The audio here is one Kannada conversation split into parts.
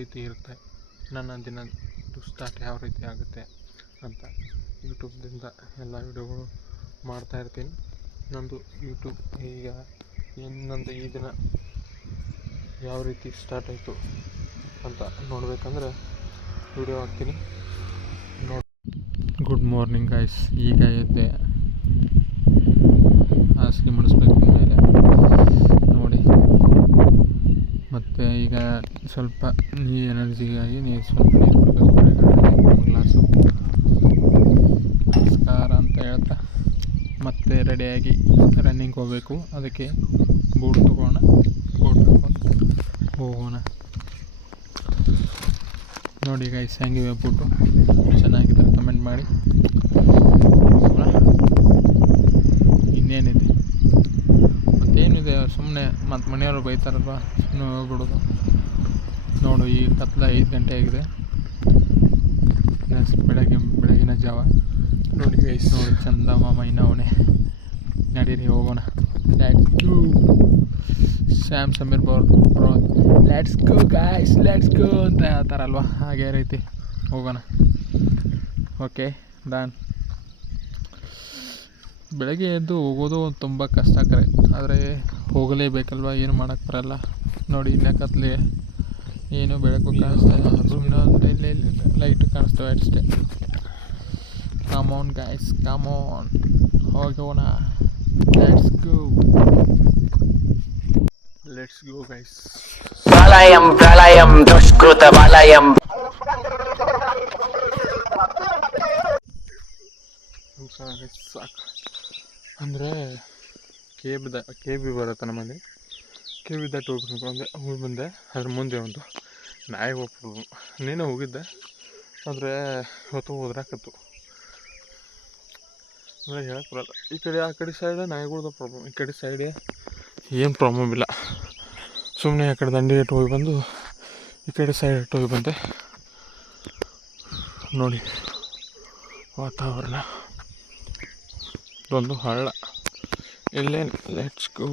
ರೀತಿ ಇರುತ್ತೆ, ನನ್ನ ದಿನ ಸ್ಟಾರ್ಟ್ ಯಾವ ರೀತಿ ಆಗುತ್ತೆ ಅಂತ ಯೂಟ್ಯೂಬ್ದಿಂದ ಎಲ್ಲ ವಿಡಿಯೋಗಳು ಮಾಡ್ತಾಯಿರ್ತೀನಿ. ನಂದು ಯೂಟ್ಯೂಬ್ ಈಗ ನಂದು ಈ ದಿನ ಯಾವ ರೀತಿ ಸ್ಟಾರ್ಟ್ ಆಯಿತು ಅಂತ ನೋಡಬೇಕಂದ್ರೆ ವಿಡಿಯೋ ಹಾಕ್ತೀನಿ ನೋಡಿ. ಗುಡ್ ಮಾರ್ನಿಂಗ್ ಗೈಸ್, ಈಗ ಎದ್ದೆ, ಹಾಸಿಗೆ ಮುಡಿಸ್ಬೇಕು ಮೇಲೆ ನೋಡಿ. ಮತ್ತು ಈಗ ಸ್ವಲ್ಪ ಎನರ್ಜಿಗಾಗಿ ಸ್ವಲ್ಪ ನೀರು ಕುಡಿಬೇಕು, ಗ್ಲಾಸು. ನಮಸ್ಕಾರ ಅಂತ ಹೇಳ್ತಾ ಮತ್ತೆ ರೆಡಿಯಾಗಿ ರನ್ನಿಂಗ್ ಹೋಗಬೇಕು. ಅದಕ್ಕೆ ಬೂಟ್ ತೊಗೋಣ, ಹೋಗೋಣ ನೋಡಿ ಗೈಸ್. ಹೆಂಗಿವೆ ಬೂಟು, ಚೆನ್ನಾಗಿದ್ದಾರೆ ಕಮೆಂಟ್ ಮಾಡಿ. ಇನ್ನೇನಿದೆ ಮತ್ತೇನಿದೆ, ಸುಮ್ಮನೆ ಮತ್ತು ಮನೆಯವರು ಬೈತಾರಲ್ವ, ಸುಮ್ಮನೆ ಹೋಗ್ಬಿಡೋದು. ನೋಡು ಈ ಕತ್ಲ 5 ಗಂಟೆ ಆಗಿದೆ, ಬೆಳಗಿನ ಜಾವ ನೋಡಿ ಗೈಸ್. ನೋಡಿ ಚಂದ ಮಾಮ ಇನ್ನವನೇ, ನಡೀರಿ ಹೋಗೋಣ. Let's go Sam Sameer bro, let's go guys, let's go ಅಂತ ಹೇಳ್ತಾರಲ್ವ, ಹಾಗೆ ರೀತಿ ಹೋಗೋಣ. Okay done. ಬೆಳಗ್ಗೆ ಎದ್ದು ಹೋಗೋದು ತುಂಬ ಕಷ್ಟಕರ, ಆದರೆ ಹೋಗಲೇಬೇಕಲ್ವ, ಏನು ಮಾಡೋಕ್ಕೆ ಬರಲ್ಲ. ನೋಡಿ ಇಲ್ಲೇ ಕತ್ಲೆ, ಏನು ಬೆಳಕು ಕಾಣಿಸ್ತಾ ಇಲ್ಲ, ಸುಮ್ಮನೆ ಇಲ್ಲಿ ಲೈಟು ಕಾಣಿಸ್ತವೆ ಅಷ್ಟೇ. Come on guys, come on, ಹೋಗೋಣ. Let's go, let's go guys. ಪ್ರಳಯಂ ದುಷ್ಕೃತ ವಲಯಂ. ಸಾಕು ಅಂದರೆ ಕೆ ಬಿ ಬರುತ್ತೆ ನಮ್ಮಲ್ಲಿ. ಕೆ ಬಿ ದಾಟಿ ಹೋಗಿ ಬಂದೆ. ಅದ್ರ ಮುಂದೆ ಒಂದು ನಾಯಿ ಹೋಗ್ಬಿಡ್ದು. ನೀನು ಹೋಗಿದ್ದೆ, ಆದರೆ ಇವತ್ತು ಹೋದ್ರಾಕತ್ತು, ಅಂದರೆ ಹೇಳಕ್ಕೆ ಬರಲ್ಲ. ಈ ಕಡೆ ಆ ಕಡೆ ಸೈಡ್ ನಾಯಿಗಳ್ದು ಪ್ರಾಬ್ಲಮ್, ಈ ಕಡೆ ಸೈಡೇ ಏನು ಪ್ರಾಬ್ಲಮ್ ಇಲ್ಲ. ಸುಮ್ಮನೆ ಆ ಕಡೆ ದಂಡಿ ಇಟ್ಟು ಹೋಗಿ ಬಂದು ಈ ಕಡೆ ಸೈಡ್ ಇಟ್ಟು ಹೋಗಿ ಬಂದೆ. ನೋಡಿ ವಾತಾವರಣ, ಇದೊಂದು ಹಳ್ಳ ಇಲ್ಲೇ. Let's go.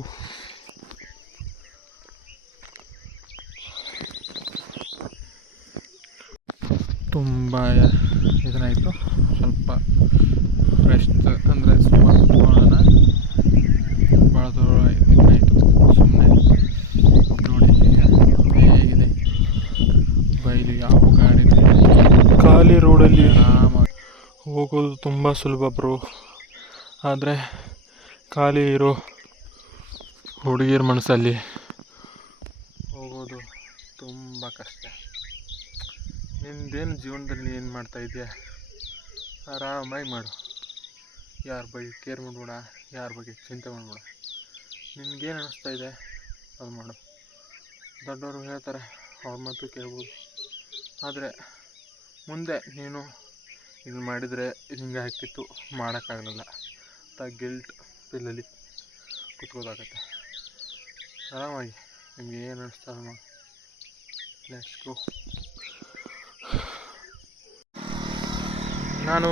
ತುಂಬ ಇದನ್ನಾಯಿತು, ಸ್ವಲ್ಪ ರೆಸ್ಟ್ ಅಂದರೆ ಸುಮಾರು ಕೂತ್ಕೊಳ್ಳೋಣ. ಭಾಳ ದೂರ ಇದನ್ನಾಯಿತು, ಸುಮ್ಮನೆ ನೋಡಿ ಹೇಗಿದೆ ಬೈಲಿ. ಯಾವ ಗಾಡಿ ಖಾಲಿ ರೋಡಲ್ಲಿ ಆರಾಮಾಗಿ ಹೋಗೋದು ತುಂಬ ಸುಲಭ ಬ್ರೋ, ಆದರೆ ಖಾಲಿ ಇರೋ ಹುಡುಗಿಯರ ಮನಸ್ಸಲ್ಲಿ ಹೋಗೋದು ತುಂಬ ಕಷ್ಟ. ನಿಂದೇನು ಜೀವನದಲ್ಲಿ ಏನು ಮಾಡ್ತಾಯಿದ್ಯಾ, ಆರಾಮಾಗಿ ಮಾಡು. ಯಾರ ಬಗ್ಗೆ ಕೇರ್ ಮಾಡಬೇಡ, ಯಾರ ಬಗ್ಗೆ ಚಿಂತೆ ಮಾಡಬೇಡ. ನಿನಗೇನು ಅನ್ನಿಸ್ತಾಯಿದೆ ಅದು ಮಾಡು. ದೊಡ್ಡವರು ಹೇಳ್ತಾರೆ, ಅವ್ರ ಮಾತು ಕೇಳ್ಬೋದು, ಆದರೆ ಮುಂದೆ ನೀನು ಇದು ಮಾಡಿದರೆ ಇದು ಹಿಂಗೆ ಆಗ್ತಿತ್ತು, ಮಾಡೋಕ್ಕಾಗಲ್ಲ ಅಂತ ಗಿಲ್ಟ್ ಫೀಲಲ್ಲಿ ಕೂತ್ಕೋದಾಗತ್ತೆ. ಆರಾಮಾಗಿ ನಿಮಗೆ ಏನು ಅನ್ನಿಸ್ತದೆ ಮಾಡಿ. Let's go. ನಾನು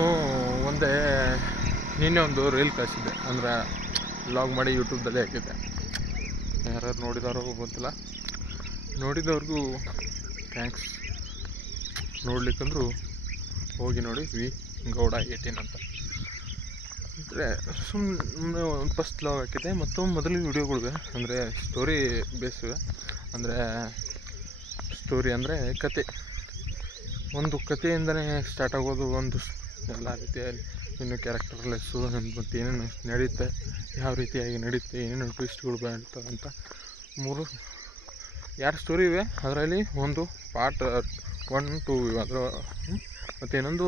ನಿನ್ನೆ ಒಂದು ರೀಲ್ ಕಳಿಸಿದ್ದೆ, ಅಂದರೆ ವ್ಲಾಗ್ ಮಾಡಿ ಯೂಟ್ಯೂಬ್ದಲ್ಲಿ ಹಾಕಿದ್ದೆ. ಯಾರು ನೋಡಿದಾರೋ ಗೊತ್ತಿಲ್ಲ, ನೋಡಿದವ್ರಿಗೂ ಥ್ಯಾಂಕ್ಸ್. ನೋಡ್ಲಿಕ್ಕಂದ್ರೂ ಹೋಗಿ ನೋಡಿ, ವಿ ಗೌಡ 18 ಅಂತ. ಅಂದರೆ ಸುಮ್ಮನೆ ಒಂದು ಫಸ್ಟ್ ವ್ಲಾಗ್ ಹಾಕಿದ್ದೆ, ಮತ್ತು ಮೊದಲಿಗೆ ವೀಡಿಯೋಗಳಿವೆ, ಅಂದರೆ ಸ್ಟೋರಿ ಬೇಸಿವೆ. ಅಂದರೆ ಸ್ಟೋರಿ ಅಂದರೆ ಕತೆ, ಒಂದು ಕಥೆಯಿಂದನೇ ಸ್ಟಾರ್ಟ್ ಆಗೋದು. ಒಂದು ಎಲ್ಲ ರೀತಿಯಲ್ಲಿ ಇನ್ನು ಕ್ಯಾರೆಕ್ಟರ್ಲೆಸ್ಸು ಮತ್ತು ಏನೇನು ನಡೆಯುತ್ತೆ, ಯಾವ ರೀತಿಯಾಗಿ ನಡೆಯುತ್ತೆ, ಏನೇನು ಟ್ವಿಸ್ಟ್ಗಳು ಬರ್ತವೆ ಅಂತ 2 ಸ್ಟೋರಿ ಇವೆ. ಅದರಲ್ಲಿ ಒಂದು ಪಾರ್ಟ್ 1, 2 ಇವೆ, ಅದರ ಮತ್ತು ಇನ್ನೊಂದು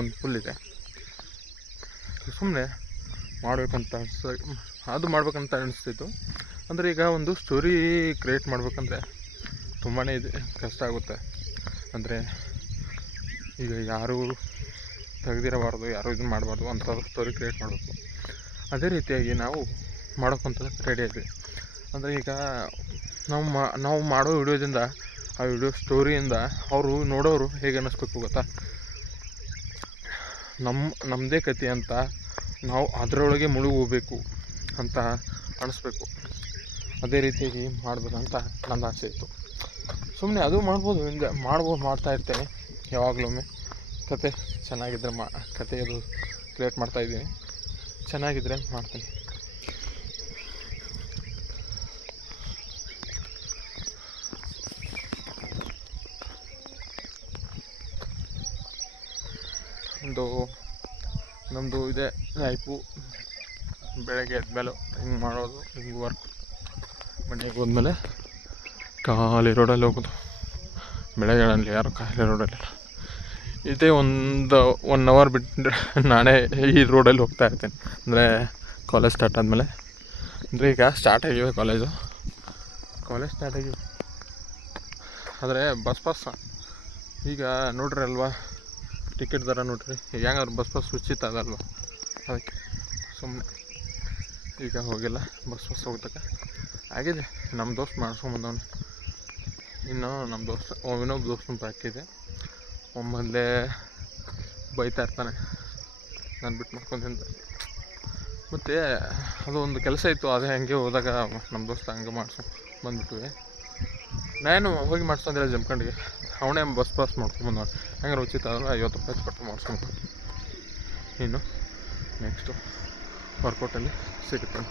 ಒಂದು ಫುಲ್ ಇದೆ. ಸುಮ್ಮನೆ ಮಾಡಬೇಕಂತ ಮಾಡ್ಬೇಕಂತ ಅನಿಸ್ತಿತ್ತು. ಅಂದರೆ ಈಗ ಒಂದು ಸ್ಟೋರಿ ಕ್ರಿಯೇಟ್ ಮಾಡ್ಬೇಕಂದ್ರೆ ತುಂಬಾ ಕಷ್ಟ ಆಗುತ್ತೆ. ಅಂದರೆ ಈಗ ಯಾರೂ ತೆಗೆದಿರಬಾರ್ದು, ಯಾರೂ ಇದನ್ನು ಮಾಡಬಾರ್ದು ಅಂಥದ್ದು ಸ್ಟೋರಿ ಕ್ರಿಯೇಟ್ ಮಾಡಬೇಕು. ಅದೇ ರೀತಿಯಾಗಿ ನಾವು ಮಾಡೋಕ್ಕಂತ ರೆಡಿ ಆದ್ವಿ. ಅಂದರೆ ಈಗ ನಾವು ಮಾಡೋ ವಿಡಿಯೋದಿಂದ, ಆ ವಿಡಿಯೋ ಸ್ಟೋರಿಯಿಂದ ಅವರು ನೋಡೋರು ಹೇಗೆ ಅನ್ನಿಸ್ಬೇಕು ಗೊತ್ತಾ, ನಮ್ಮದೇ ಕತೆ ಅಂತ ನಾವು ಅದರೊಳಗೆ ಮುಳುಗೋಗಬೇಕು ಅಂತ ಅನ್ನಿಸ್ಬೇಕು. ಅದೇ ರೀತಿಯಾಗಿ ಮಾಡಬೇಕಂತ ನನ್ನ ಆಸೆ ಇತ್ತು. ಸುಮ್ಮನೆ ಅದು ಮಾಡ್ಬೋದು, ಹಿಂಗೆ ಮಾಡ್ತಾಯಿರ್ತೇನೆ ಯಾವಾಗಲೊಮ್ಮೆ. ಕತೆ ಚೆನ್ನಾಗಿದ್ದರೆ ಕತೆ ಅದು ಕ್ರಿಯೇಟ್ ಮಾಡ್ತಾಯಿದ್ದೀನಿ, ಚೆನ್ನಾಗಿದ್ದರೆ ಮಾಡ್ತೀನಿ. ನಮ್ಮದು ಇದೆ ಲೈಫು. ಬೆಳಗ್ಗೆ ಎದ್ಮೇಲೆ ಹಿಂಗೆ ಮಾಡೋದು, ಹಿಂಗೆ ವರ್ಕ್. ಮನೆಗೆ ಹೋದ್ಮೇಲೆ ಖಾಲಿ ರೋಡಲ್ಲಿ ಹೋಗೋದು. ಬೆಳಗ್ಗೆಗಳಲ್ಲಿ ಯಾರು ಖಾಲಿ ರೋಡಲ್ಲಿಲ್ಲ. ಇದೇ 1 ಅವರ್ ಬಿಟ್ಟು ನಾನೇ ಈ ರೋಡಲ್ಲಿ ಹೋಗ್ತಾ ಇರ್ತೇನೆ. ಅಂದರೆ ಕಾಲೇಜ್ ಸ್ಟಾರ್ಟ್ ಆದಮೇಲೆ, ಅಂದರೆ ಈಗ ಸ್ಟಾರ್ಟ್ ಆಗಿವೆ ಕಾಲೇಜ್ ಸ್ಟಾರ್ಟ್ ಆಗಿವೆ. ಆದರೆ ಬಸ್ ಈಗ ನೋಡ್ರಿ ಅಲ್ವಾ, ಟಿಕೆಟ್ ದರ ನೋಡ್ರಿ, ಹೆಂಗಾದ್ರು ಬಸ್ ಉಚಿತ ಅದಲ್ವ, ಅದಕ್ಕೆ ಸುಮ್ಮನೆ ಈಗ ಹೋಗಿಲ್ಲ. ಬಸ್ ಹೋಗ್ತಕ್ಕ ಆಗಿದೆ. ನಮ್ಮ ದೋಸ್ತ್ ಮಾಡ್ಸ್ಕೊಂಬಂದವನು. ಇನ್ನು ನಮ್ಮ ಇನ್ನೊಬ್ಬ ದೋಸ್ತನ ಬಾಕಿದೆ. ಒಮ್ಮಲ್ಲೇ ಬೈತಾ ಇರ್ತಾನೆ, ನಾನು ಬಿಟ್ಟು ಮಾಡ್ಕೊಂತಿಂತ. ಮತ್ತು ಅದು ಒಂದು ಕೆಲಸ ಇತ್ತು, ಅದೇ ಹಂಗೆ ಹೋದಾಗ ನಮ್ಮ ದೋಸ್ತ ಹಂಗೆ ಬಂದುಬಿಟ್ವಿ. ನಾನು ಹೋಗಿ ಮಾಡ್ಸೋದಿಲ್ಲ ಜಮ್ಕಂಡಿಗೆ. ಅವನೇ ಬಸ್ ಮಾಡ್ಕೊಂಬಂದ. ಹಂಗಾರೆ ಉಚಿತ ಆದರೆ 50 ರೂಪಾಯಿ ಕೊಟ್ಟು ಮಾಡಿಸ್ಕೊಂಡು ಇನ್ನು ನೆಕ್ಸ್ಟು ವರ್ಕೌಟಲ್ಲಿ ಸಿಗುತ್ತೇನೆ.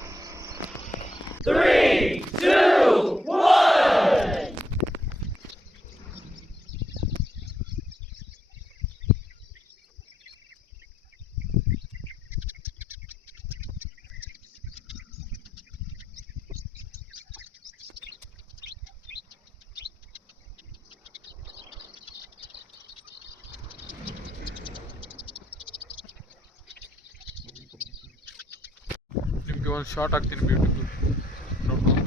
ನಿಮಗೆ ಒಂದು ಶಾರ್ಟ್ ಹಾಕ್ತೀನಿ, ಬ್ಯೂಟಿಫುಲ್ ನೋಡ್ಕೊಂಡು.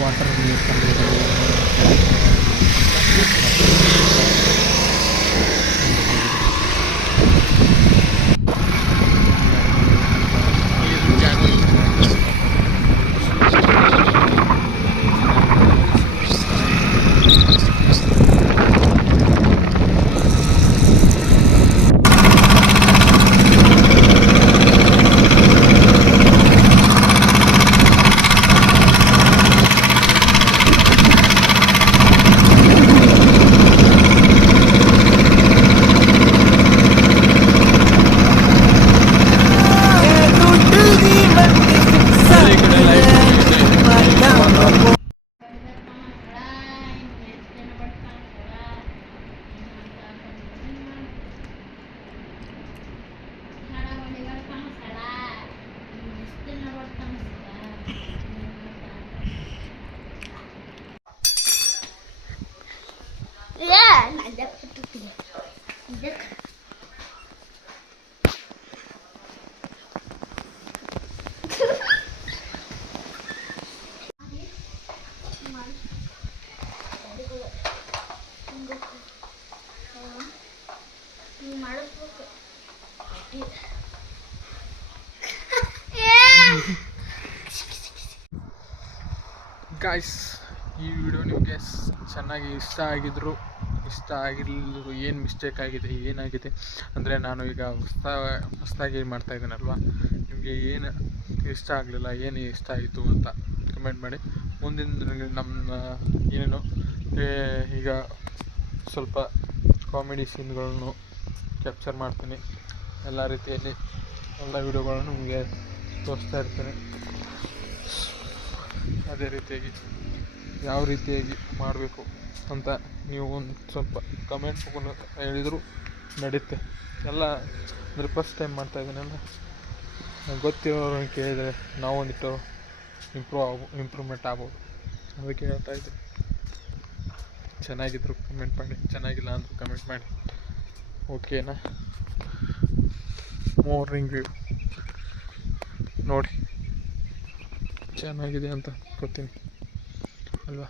ವಾಟರ್ ಗಾಯ್ಸ್, ಈ ವಿಡಿಯೋ ನಿಮಗೆ ಚೆನ್ನಾಗಿ ಇಷ್ಟ ಆಗಿರಲಿಲ್ಲ, ಏನು ಮಿಸ್ಟೇಕ್ ಆಗಿದೆ, ಏನಾಗಿದೆ ಅಂದರೆ, ನಾನು ಈಗ ಹೊಸದಾಗಿ ಮಾಡ್ತಾಯಿದ್ದೀನಲ್ವ, ನಿಮಗೆ ಏನು ಇಷ್ಟ ಆಗಲಿಲ್ಲ, ಏನು ಇಷ್ಟ ಆಯಿತು ಅಂತ ಕಮೆಂಟ್ ಮಾಡಿ. ಮುಂದಿನ ನಮ್ಮ ಏನೇನು ಈಗ ಸ್ವಲ್ಪ ಕಾಮಿಡಿ ಸೀನ್ಗಳನ್ನು ಕ್ಯಾಪ್ಚರ್ ಮಾಡ್ತೀನಿ. ಎಲ್ಲ ರೀತಿಯಲ್ಲಿ ಎಲ್ಲ ವಿಡಿಯೋಗಳನ್ನು ನಿಮಗೆ ತೋರಿಸ್ತಾ ಇರ್ತೀನಿ. ಅದೇ ರೀತಿಯಾಗಿ ಯಾವ ರೀತಿಯಾಗಿ ಮಾಡಬೇಕು ಅಂತ ನೀವು ಒಂದು ಸ್ವಲ್ಪ ಕಮೆಂಟ್ ಹೇಳಿದರೂ ನಡೆಯುತ್ತೆ. ಎಲ್ಲ ಅಂದರೆ ಫಸ್ಟ್ ಟೈಮ್ ಮಾಡ್ತಾಯಿದ್ದೀನಲ್ಲ, ಗೊತ್ತಿರೋರನ್ನು ಕೇಳಿದರೆ ನಾವು ಒಂದಿಟ್ಟು ಇಂಪ್ರೂವ್ಮೆಂಟ್ ಆಗ್ಬೋದು. ಅದಕ್ಕೆ ಹೇಳ್ತಾಯಿದ್ದೆ. ಚೆನ್ನಾಗಿದ್ರು ಕಮೆಂಟ್ ಮಾಡಿ, ಚೆನ್ನಾಗಿಲ್ಲ ಅಂದರೂ ಕಮೆಂಟ್ ಮಾಡಿ. ಓಕೆನಾ? ಮಾರ್ನಿಂಗ್ ವ್ಯೂ ನೋಡಿ, ಚೆನ್ನಾಗಿದೆ ಅಂತ ಗೊತ್ತೀನಿ ಅಲ್ವಾ.